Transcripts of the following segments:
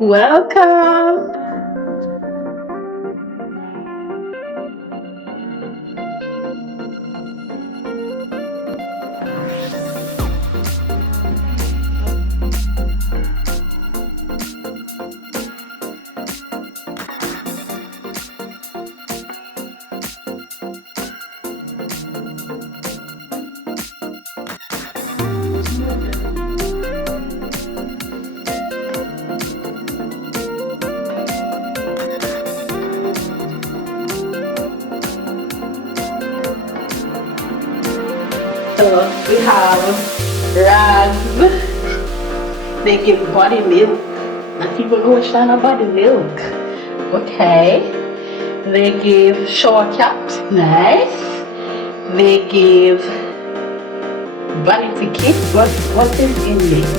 Welcome. So we have rags. They give body milk. Not even ocean of body milk. Okay. They give shower caps. Nice. They give vanity kit. What is in this?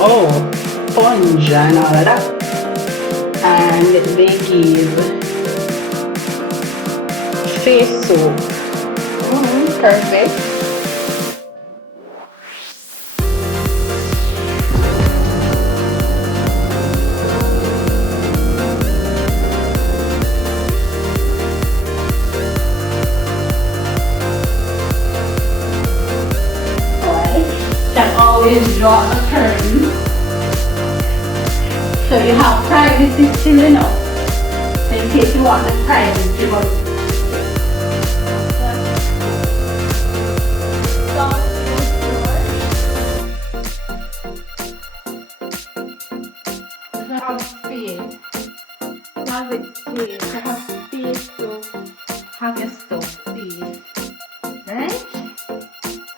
Oh, sponge and all of that. And they give face soap. Perfect. Can always draw a curtain so you have privacy still enough in case you want the privacy. Have space. Have it space. To have space to have your stuff space. Right?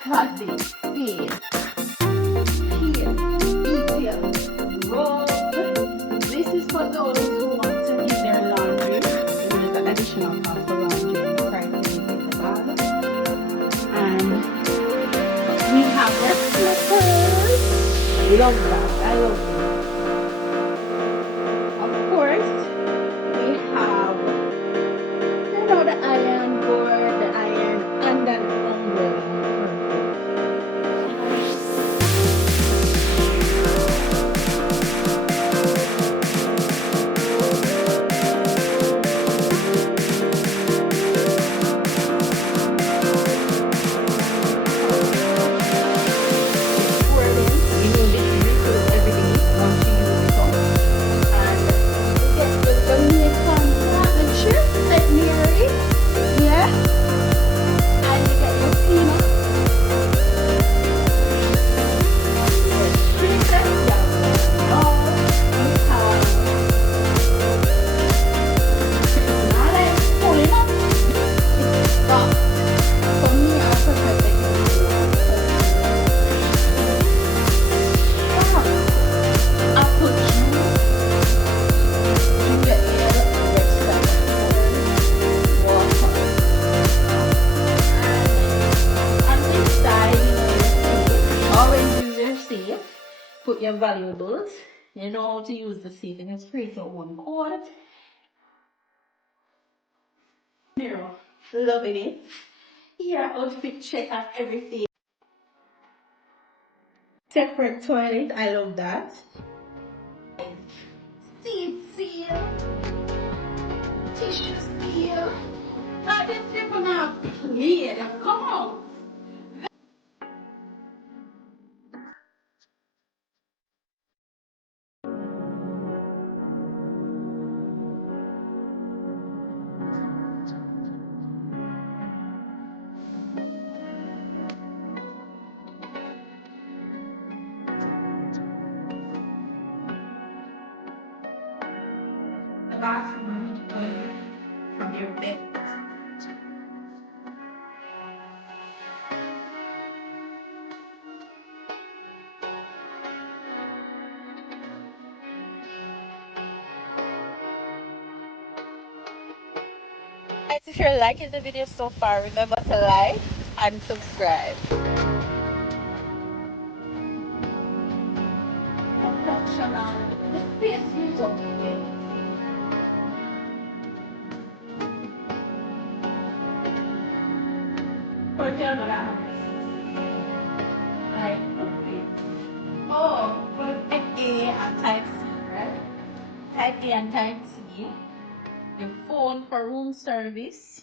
Have it space. Here. Detail. Roll. This is for those who want to give their laundry. There is an additional cost for laundry and price in the bag. And we have our slippers. Love that. I love that. Of course, we have, the iron board, the iron, and an umbrella. Put your valuables. You know how to use the safe. It has create your own code. Mirror. Loving it. Here, outfit check and everything. Separate toilet. I love that. Seat seal. Tissue seal. Now this people now clear. Come on. The bathroom from your bed. Guys, if you're liking the video so far, remember to like and subscribe. The space is okay. Like, oh, but a and type C. Your phone for room service.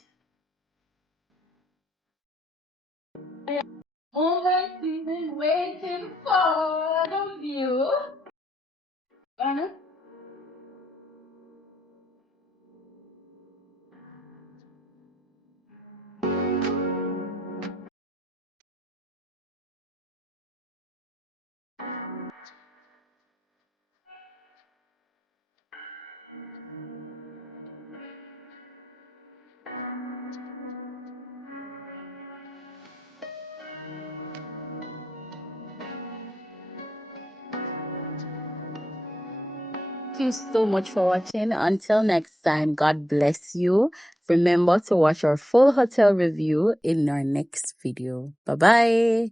Moment we've been waiting for, don't you? Uh-huh. Thank you so much for watching. Until next time, God bless you. Remember to watch our full hotel review in our next video. Bye bye.